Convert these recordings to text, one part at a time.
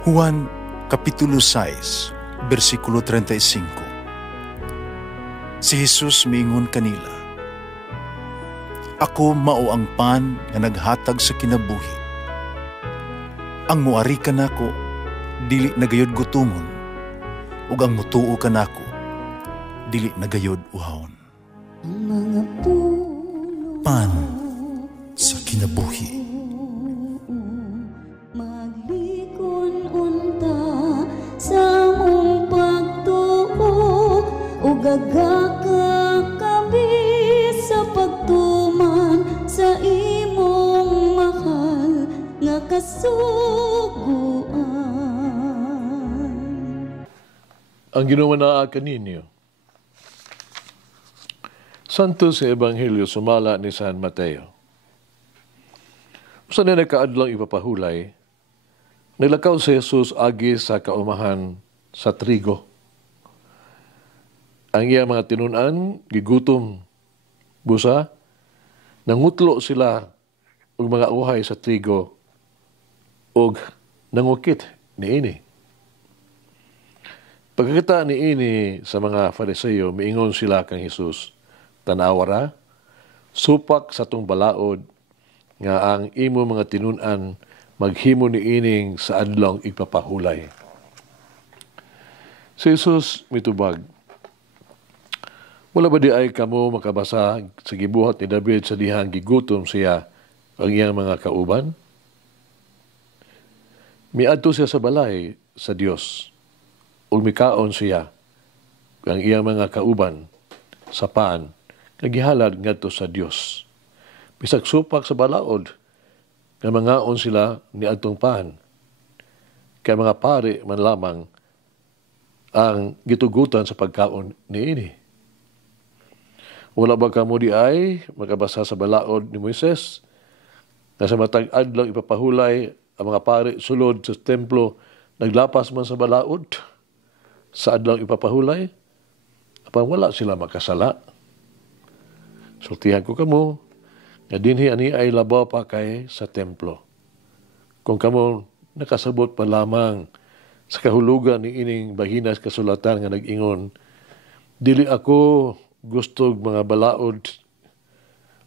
Juan Kapitulo 6, versikulo 35. Si Jesus miingon kanila, "Ako mao ang pan nga naghatag sa kinabuhi. Ang muari kanako dili nagayod gutomon, ug ang mutuo kanako dili nagayod uhawon." Pan sa kinabuhi. Gagakakabi sa pagtuman sa imong mahal nga kasuguan. Ang ginawa na kaninyo. Santo sa Ebanghelyo sumala ni San Mateo. Usa na nakaadlong ipapahulay, naglakaw si Jesus agi sa kaumahan sa trigo. Ang iyang mga tinunan, gigutom, busa, nangutlo sila og mga uhay sa trigo og nangukit niini. Pagkakita niini sa mga Fariseo, miingon sila kang Jesus, "Tanawara, supak sa tong balaod nga ang imo mga tinunan maghimo niining sa adlong ipapahulay." Si Jesus mitubag, "Wala ba di ay kamo makabasa sa gibuhat ni David sa dihang gigutom siya ang iyang mga kauban? Miadto siya sa balay sa Dios, ug mikaon siya ang iyang mga kauban sa paan nga gihalad ngadto sa Dios. Bisag supak sa balaod nga mangaon sila ni adtong paan. Kay mga pari man lamang ang gitugutan sa pagkaon niini. Wala ba kamo di ay makabasa sa balaod ni Moises na sa matag adlaw ipapahulay ang mga pari sulod sa templo naglapas man sa balaod sa adlaw ipapahulay apang wala sila makasala. Sultihan ko kamo nga dinhi ani ay labaw pa kay sa templo. Kung kamo nakasabot pa lamang sa kahulugan ni ining bahinas kasulatan nga nag-ingon, dili ako gusto mga balaod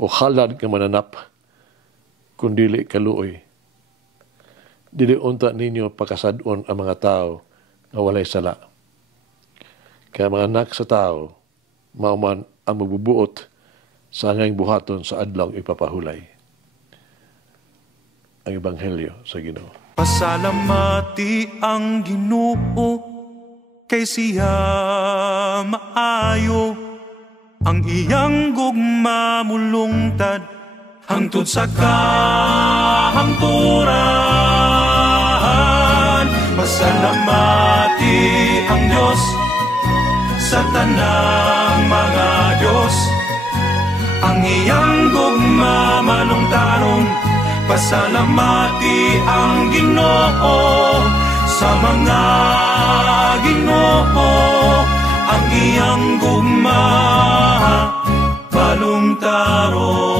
o halad nga mananap, kundili kaluoy. Dili unta ninyo pakasadon ang mga tao na walay sala. Kaya mga anak sa tao, mauman ang magbubuot sa angayng buhaton sa adlaw ipapahulay. Ang Ebanghelyo sa Ginoo. Pasalamati ang Ginoo kay siya maayo. Ang iyang gugma mulungtad hangtod sa kahangturan. Pasalamati ang Diyos sa tanang mga Diyos. Ang iyang gugma malungtaron. Pasalamati ang Ginoo sa mga Ginoo. Ang iyang gugma balungtaron.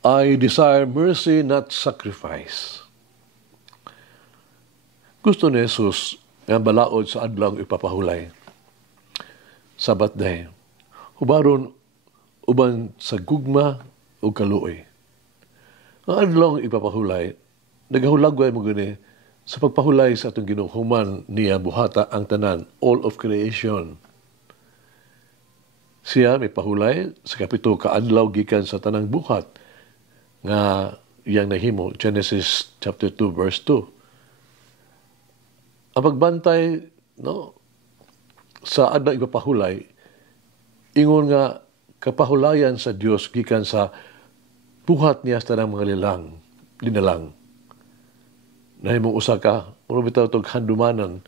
I desire mercy, not sacrifice. Gusto ni Jesus nga balaod sa adlaw ipapahulay. Sabat day, hubaron uban sa gugma o kaluoy. Ang adlaw ipapahulay, nagahulagway mo gani sa pagpahulay sa atong Ginoo human niya buhata ang tanan, all of creation. Siya may pahulay sa kapito kaadlaw gikan sa tanang buhat nga iyang nahimo, Genesis chapter 2 verse 2. Ang pagbantay sa adlaw ipapahulay, ingon nga kapahulayan sa Dios gikan sa buhat niya sa tanang mga linalang. Nahimong usa ka, bitaw tog handumanan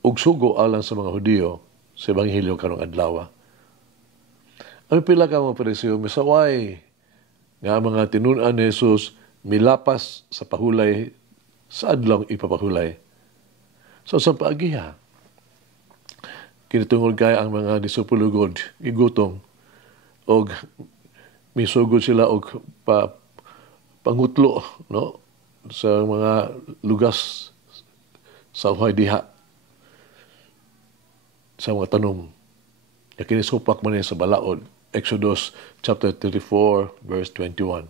ug sugo alang sa mga Hudiyo sa Ebanghelyo karong adlaw. Ang pila ka mga Pariseo misaway nga mga tinunan ni Jesus milapas sa pahulay sa adlaw ipapahulay. So sa paagiha, kinitungod kay ang mga disupulugod, igutom, o misugod sila og pangutlo, no, sa mga lugas sa uhay diha sa mga tanom. Ya kinisupak man sa balaod. Exodus chapter 34 verse 21.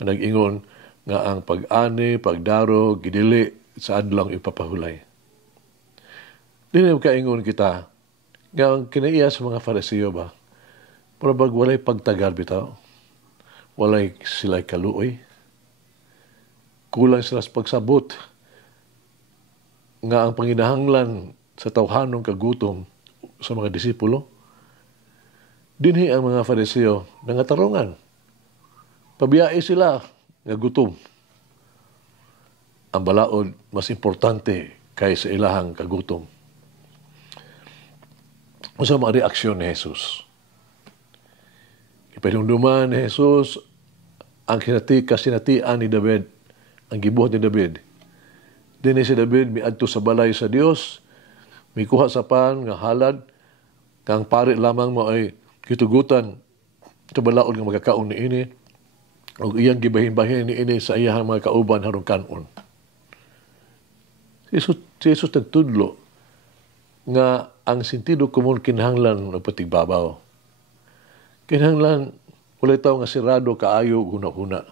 Nag-ingon nga ang pag-ani, pagdaro, gidili sa adlang ipapahulay. Dili kaingon kita nga ang kinaiya sa mga Fariseo ba? Para bag walay pagtagal bitaw. Walay sila'y kaluoy. Kulang sila sa pagsabot nga ang panginahanglan sa tawhanong kagutom sa mga disipulo. Dinhi ang mga Fariseo nangatarungan. Pabiyai sila nga gutom. Ang balaod mas importante kaysa ilahang kagutom. Usa mga reaksyon ni Jesus. Ipalumduman ni Jesus ang kasinatian ni David, ang gibuhat ni David. Dinhi si David miadto sa balay sa Dios, mikuha sa pan nga halad, kang pari lamang mo ay kitugutan ito balaod nga magkakaon ni ini o iyang gibahin-bahin ni ini sa iyang mga kauban harong kanon. Si Jesus nagtudlo nga ang sentido komon kinahanglan ng patigbabaw. Kinahanglan walay tao nga sirado kaayo guna-guna.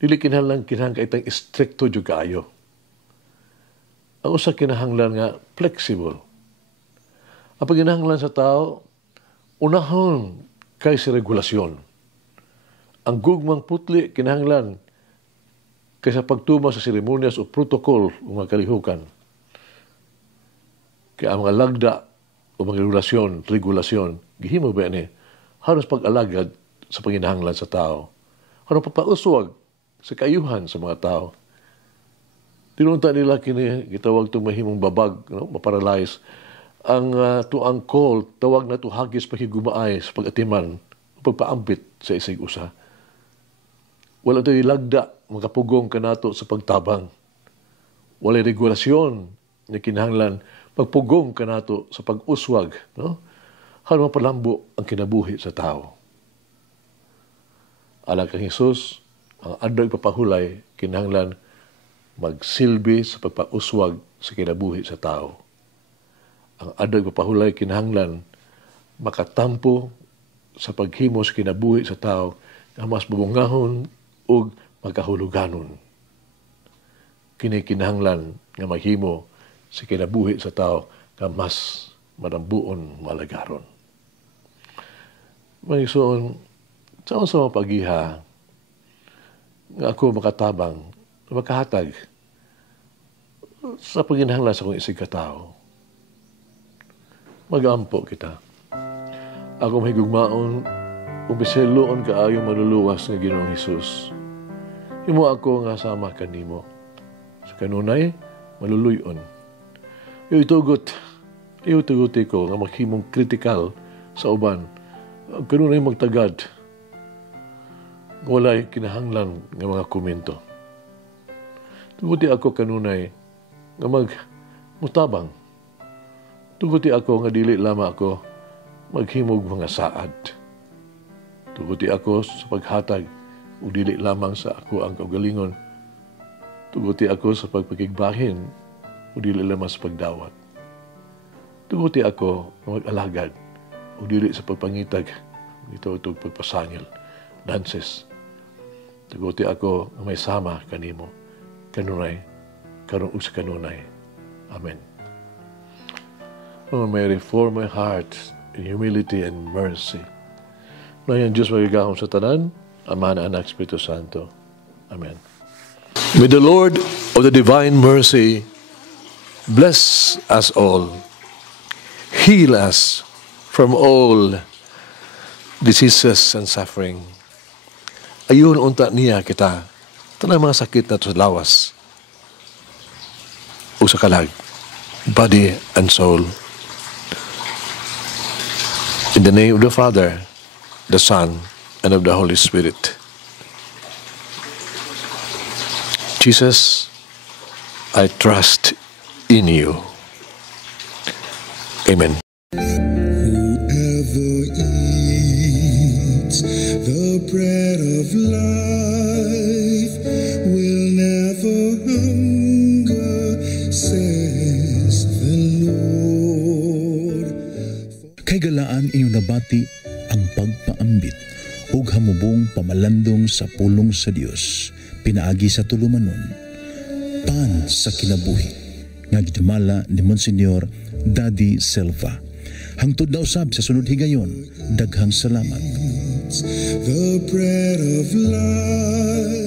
Dili kinahanglan kaitang istrikto jud kaayo. Ang usa kinahanglan nga flexible. Ang pagkinahanglan sa tao, unahon kay sa regulasyon. Ang gugmang putli kinahanglan kaysa pagtuma sa seremonyas o protocol o mga kalihukan. Kaya ang mga lagda o mga regulasyon, gihimo ba ni, halos pag-alagad sa panginahanglan sa tao. Halos papauswag sa kaayuhan sa mga tao. Tinunta nila kini gitawag itong mahimong babag, no? Maparalyze. Ang tuang call, tawag na ito hagis pahigumaay sa pag-atiman, pagpaampit sa isig usa. Wala ito ilagda, makapugong ka nato sa pagtabang. Wala regulasyon na kinahanglan, pagpugong ka nato sa pag-uswag, no? Halos mapalambo ang kinabuhi sa tao. Alang kang Jesus, ang adlaw ipapahulay, kinahanglan magsilbi sa pagpauswag sa kinabuhi sa tao. Ang adlaw ipapahulay, kinahanglan makatampo sa paghimo sa kinabuhi sa tao nga mas bubungahon o magkahuluganon. Kinahanglan nga maghimo sa kinabuhi sa tao nga mas madambuon malagaron. Maysoon, saan sa mga pagiha nga ako makatabang, makahatag sa pagkinahanglan sa kong isig katao. Mag-ampo kita. Ako mahigugmaon, umpiseloon kaayong maluluwas ng Ginoong Hesus. Himo ako nga sama kanimo. Sa kanunay, maluluyon. Iutuguti ko nga maghimong kritikal sa uban. Kanunay magtagad. Walay kinahanglan ng mga komento. Tuguti ako kanunay nga magmutabang. Tuguti ako nga dili lamang ako maghimog mga saad. Tuguti ako sa paghatag o dili lamang sa ako ang kaugalingon. Tuguti ako sa pagpakigbahin o dili lamang sa pagdawat. Tuguti ako nga mag-alagad o dili sa pagpangitag ito pagpasangil, dances. Tuguti ako nga may sama kanimo, kanunay, karon ug sa kanunay. Amen. Oh, may reform my heart in humility and mercy. Ngayon, Diyos magigahon sa tanan, Ama, Anak, Espiritu Santo. Amen. May the Lord of the divine mercy bless us all, heal us from all diseases and suffering. Ayun unta niya kita, tanang mga sakit na sa lawas o sa kalag, body and soul. In the name of the Father, the Son, and of the Holy Spirit. Jesus, I trust in you. Amen. Whoever eats The bread of life will never hunger, says the Lord. Kay galaan inyong nabati ang pagpaambit ug hamubong pamalandong sa pulong sa Dios pinaagi sa tulumanon. Pan sa kinabuhi nga gidumala ni Monsignor Daddy Silva. Hangtod na usab sa sunod higayon, daghang salamat. The bread of life